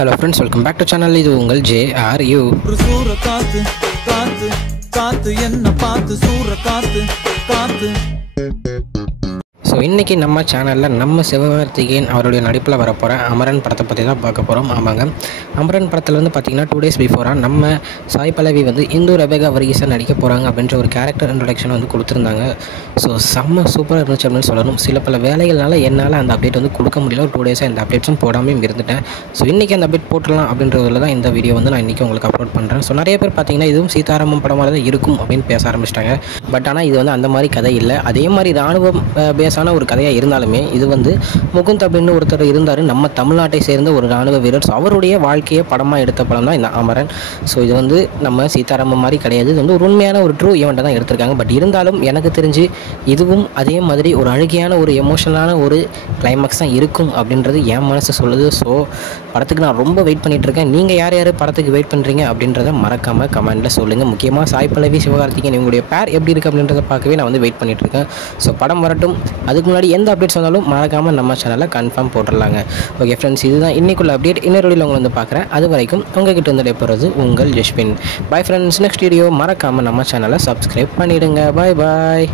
Hello friends, welcome back to channel. இது உங்கள் JRU. சூற காத்து காத்து காத்து என்ன பார்த்து சூற காத்து காத்து. ஸோ இன்றைக்கி நம்ம சேனலில் நம்ம சிவகார்த்திகேயன் அவருடைய நடிப்பில் வரப்போகிற அமரன் படத்தை பற்றி தான் பார்க்க போகிறோம். ஆமாங்க, அமரன் படத்தில் வந்து பார்த்திங்கன்னா 2 days பிஃபோராக நம்ம சாய் பல்லவி வந்து இந்து ரெபேகா வர்கீஸாக நடிக்க போகிறாங்க அப்படின்ற ஒரு கேரக்டர் இன்ட்ரடக்ஷன் வந்து கொடுத்துருந்தாங்க. ஸோ செம்ம சூப்பராக இருந்துச்சு அப்படின்னு சொல்லணும். சில பல வேலைகள்னால என்னால் அந்த அப்டேட் வந்து கொடுக்க முடியல. ஒரு 2 days இந்த அப்டேட்ஸும் போடாமல் இருந்துட்டேன். ஸோ இன்றைக்கி அந்த அப்டேட் போட்டுடலாம் அப்படின்றதுல தான் இந்த வீடியோ வந்து நான் இன்றைக்கி உங்களுக்கு அப்லோட் பண்ணுறேன். ஸோ நிறைய பேர் பார்த்திங்கன்னா இதுவும் சீதாராமம் படம் மாதிரி தான் இருக்கும் அப்படின்னு பேச ஆரம்பிச்சிட்டாங்க. பட் ஆனால் இது வந்து அந்த மாதிரி கதை இல்லை. அதே மாதிரி இராணுவம் பேஸான ஒரு கதையாக இருந்தாலுமே இது வந்து முகுந்த் அப்படின்னு ஒருத்தர் இருந்தார், நம்ம தமிழ்நாட்டை சேர்ந்த ஒரு இராணுவ வீரர். ஸோ அவருடைய வாழ்க்கையை படமாக எடுத்த படம் தான் இந்த அமரன். ஸோ இது வந்து நம்ம சீதாராமம் மாதிரி கிடையாது. இது வந்து ஒரு உண்மையான ஒரு ட்ரூ ஈவெண்ட்டை தான் எடுத்திருக்காங்க. பட் இருந்தாலும் எனக்கு தெரிஞ்சு இதுவும் அதே மாதிரி ஒரு அழுகையான ஒரு எமோஷனலான ஒரு கிளைமேக்ஸ் தான் இருக்கும் அப்படின்றது என் மனசு சொல்லுது. ஸோ படத்துக்கு நான் ரொம்ப வெயிட் பண்ணிகிட்ருக்கேன். நீங்கள் யார் யார் படத்துக்கு வெயிட் பண்ணுறீங்க அப்படின்றத மறக்காமல் கமெண்ட்டில் சொல்லுங்கள். முக்கியமாக சாய் பல்லவி சிவகார்த்திகேயன் இவங்களுடைய பேர் எப்படி இருக்குது அப்படின்றத பார்க்கவே நான் வந்து வெயிட் பண்ணிகிட்ருக்கேன். ஸோ படம் வரட்டும். அதுக்கு முன்னாடி எந்த அப்டேட்ஸ் வந்தாலும் மறக்காமல் நம்ம சேனலில் கன்ஃபார்ம் போட்டுடலாங்க. ஓகே ஃப்ரெண்ட்ஸ், இதுதான் இன்றைக்குள்ள அப்டேட். இன்னொரு வீடியோவில் உங்களை வந்து பார்க்குறேன். அது வரைக்கும் உங்ககிட்ட வந்து போகிறது உங்கள் ஜஸ்பின். பை ஃப்ரெண்ட்ஸ், நெக்ஸ்ட் வீடியோ மறக்காமல் நம்ம சேனலை சப்ஸ்கிரைப் பண்ணிவிடுங்க. பாய் பாய்.